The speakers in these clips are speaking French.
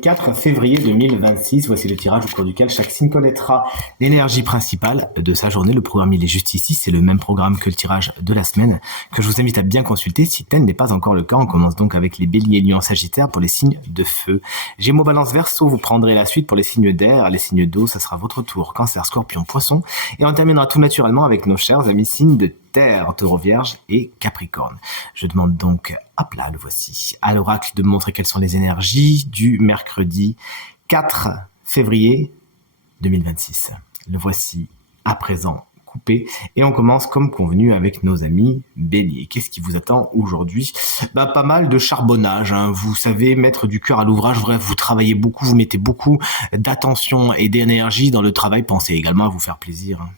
vendredi 4 février 2026. Voici le tirage au cours duquel chaque signe connaîtra l'énergie principale de sa journée. Le programme, il est juste ici. C'est le même programme que le tirage de la semaine que je vous invite à bien consulter si tel n'est pas encore le cas. On commence donc avec les béliers, lions, sagittaires pour les signes de feu. Gémeaux, balance, verseau, vous prendrez la suite pour les signes d'air. Les signes d'eau, ça sera votre tour. Cancer, scorpion, poisson. Et on terminera tout naturellement avec nos chers amis signes de terre, taureau, vierge et capricorne. Je demande donc, hop là, le voici, à l'oracle de me montrer quelles sont les énergies du mercredi 4 février 2026. Le voici à présent coupé et on commence comme convenu avec nos amis béliers. Qu'est-ce qui vous attend aujourd'hui ? Pas mal de charbonnage, hein. Vous savez mettre du cœur à l'ouvrage, bref, vous travaillez beaucoup, vous mettez beaucoup d'attention et d'énergie dans le travail. Pensez également à vous faire plaisir, hein.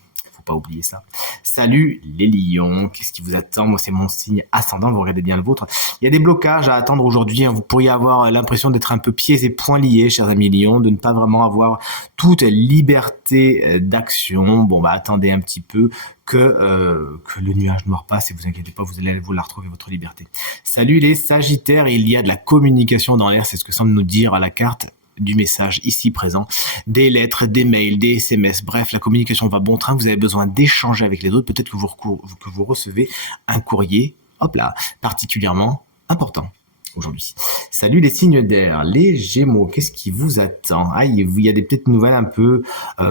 Pas oublier ça. Salut les lions, qu'est-ce qui vous attend ? Moi, c'est mon signe ascendant, vous regardez bien le vôtre. Il y a des blocages à attendre aujourd'hui, hein. Vous pourriez avoir l'impression d'être un peu pieds et poings liés, chers amis lions, de ne pas vraiment avoir toute liberté d'action. Attendez un petit peu que le nuage noir passe et vous inquiétez pas, vous allez vous la retrouver, votre liberté. Salut les sagittaires, il y a de la communication dans l'air, c'est ce que semble nous dire à la carte du message ici présent, des lettres, des mails, des SMS, bref, la communication va bon train, vous avez besoin d'échanger avec les autres, peut-être que vous recevez un courrier, hop là, particulièrement important aujourd'hui. Salut les signes d'air, les gémeaux, qu'est-ce qui vous attend ? Il y a des petites nouvelles un peu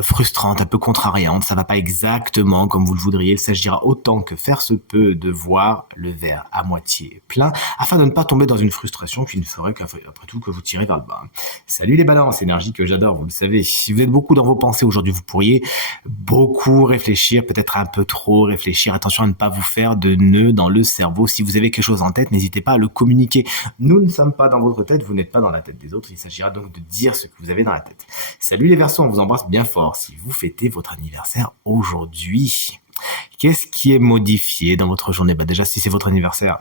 frustrantes, un peu contrariantes, ça va pas exactement comme vous le voudriez, il s'agira autant que faire se peut de voir le verre à moitié plein, afin de ne pas tomber dans une frustration qui ne ferait qu'après tout que vous tirez vers le bas. Salut les balances, énergie que j'adore, vous le savez, si vous êtes beaucoup dans vos pensées aujourd'hui, vous pourriez beaucoup réfléchir, peut-être un peu trop réfléchir, attention à ne pas vous faire de nœuds dans le cerveau, si vous avez quelque chose en tête, n'hésitez pas à le communiquer. Nous ne sommes pas dans votre tête, vous n'êtes pas dans la tête des autres, il s'agira donc de dire ce que vous avez dans la tête. Salut les Verseaux, on vous embrasse bien fort si vous fêtez votre anniversaire aujourd'hui. Qu'est-ce qui est modifié dans votre journée ? Déjà, si c'est votre anniversaire,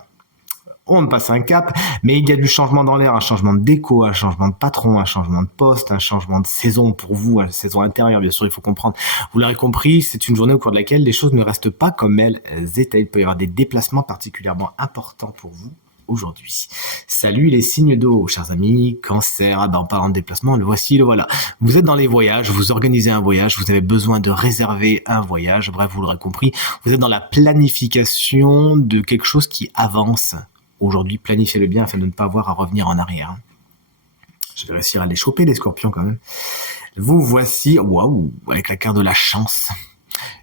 on passe un cap, mais il y a du changement dans l'air, un changement de déco, un changement de patron, un changement de poste, un changement de saison pour vous, une saison intérieure, bien sûr, il faut comprendre. Vous l'aurez compris, c'est une journée au cours de laquelle les choses ne restent pas comme elles étaient. Il peut y avoir des déplacements particulièrement importants pour vous aujourd'hui. Salut les signes d'eau, chers amis, cancer, en parlant de déplacement, le voici, le voilà. Vous êtes dans les voyages, vous organisez un voyage, vous avez besoin de réserver un voyage, bref, vous l'aurez compris, vous êtes dans la planification de quelque chose qui avance. Aujourd'hui, planifiez-le bien afin de ne pas avoir à revenir en arrière. Je vais réussir à les choper, les scorpions, quand même. Vous voici, waouh, avec la carte de la chance.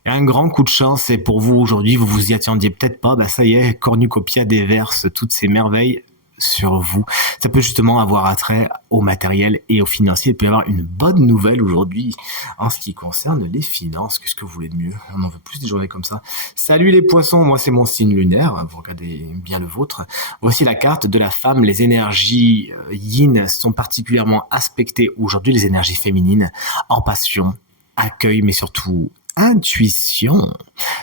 Et un grand coup de chance, c'est pour vous aujourd'hui, vous vous y attendiez peut-être pas, ça y est, Cornucopia déverse toutes ces merveilles sur vous. Ça peut justement avoir attrait au matériel et au financier. Il peut y avoir une bonne nouvelle aujourd'hui en ce qui concerne les finances. Qu'est-ce que vous voulez de mieux ? On en veut plus des journées comme ça. Salut les poissons, moi c'est mon signe lunaire, vous regardez bien le vôtre. Voici la carte de la femme. Les énergies yin sont particulièrement aspectées aujourd'hui, les énergies féminines en passion, accueil, mais surtout intuition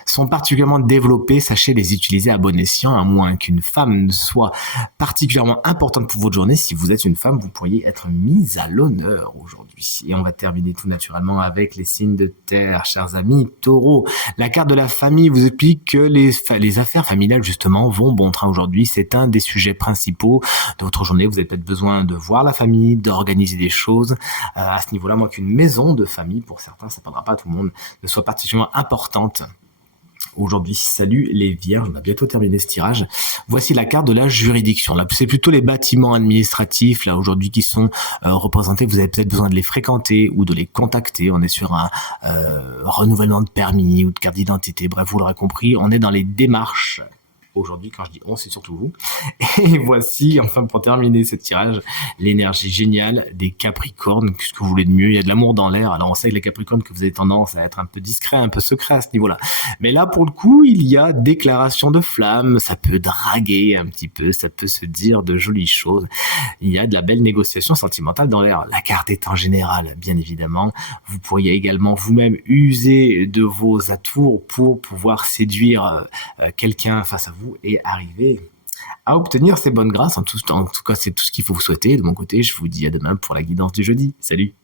sont particulièrement développées, sachez les utiliser à bon escient, à moins qu'une femme soit particulièrement importante pour votre journée. Si vous êtes une femme, vous pourriez être mise à l'honneur aujourd'hui. Et on va terminer tout naturellement avec les signes de terre, chers amis taureaux. La carte de la famille vous explique que les affaires familiales, justement, vont bon train aujourd'hui. C'est un des sujets principaux de votre journée. Vous avez peut-être besoin de voir la famille, d'organiser des choses. À ce niveau-là, moins qu'une maison de famille, pour certains, ça ne parlera pas à tout le monde, ne soit particulièrement importante aujourd'hui. Salut les vierges, on a bientôt terminé ce tirage. Voici la carte de la juridiction. Là, c'est plutôt les bâtiments administratifs là aujourd'hui qui sont représentés. Vous avez peut-être besoin de les fréquenter ou de les contacter. On est sur un renouvellement de permis ou de carte d'identité. Bref, vous l'aurez compris, on est dans les démarches. Aujourd'hui, quand je dis on, c'est surtout vous. Et voici, enfin, pour terminer ce tirage, l'énergie géniale des Capricornes. Qu'est-ce que vous voulez de mieux ? Il y a de l'amour dans l'air. Alors, on sait que les Capricornes, que vous avez tendance à être un peu discret, un peu secret à ce niveau-là. Mais là, pour le coup, il y a déclaration de flamme. Ça peut draguer un petit peu. Ça peut se dire de jolies choses. Il y a de la belle négociation sentimentale dans l'air. La carte est en général, bien évidemment. Vous pourriez également vous-même user de vos atours pour pouvoir séduire quelqu'un face à vous et arriver à obtenir ces bonnes grâces. En tout cas, c'est tout ce qu'il faut vous souhaiter. De mon côté, je vous dis à demain pour la guidance du jeudi. Salut!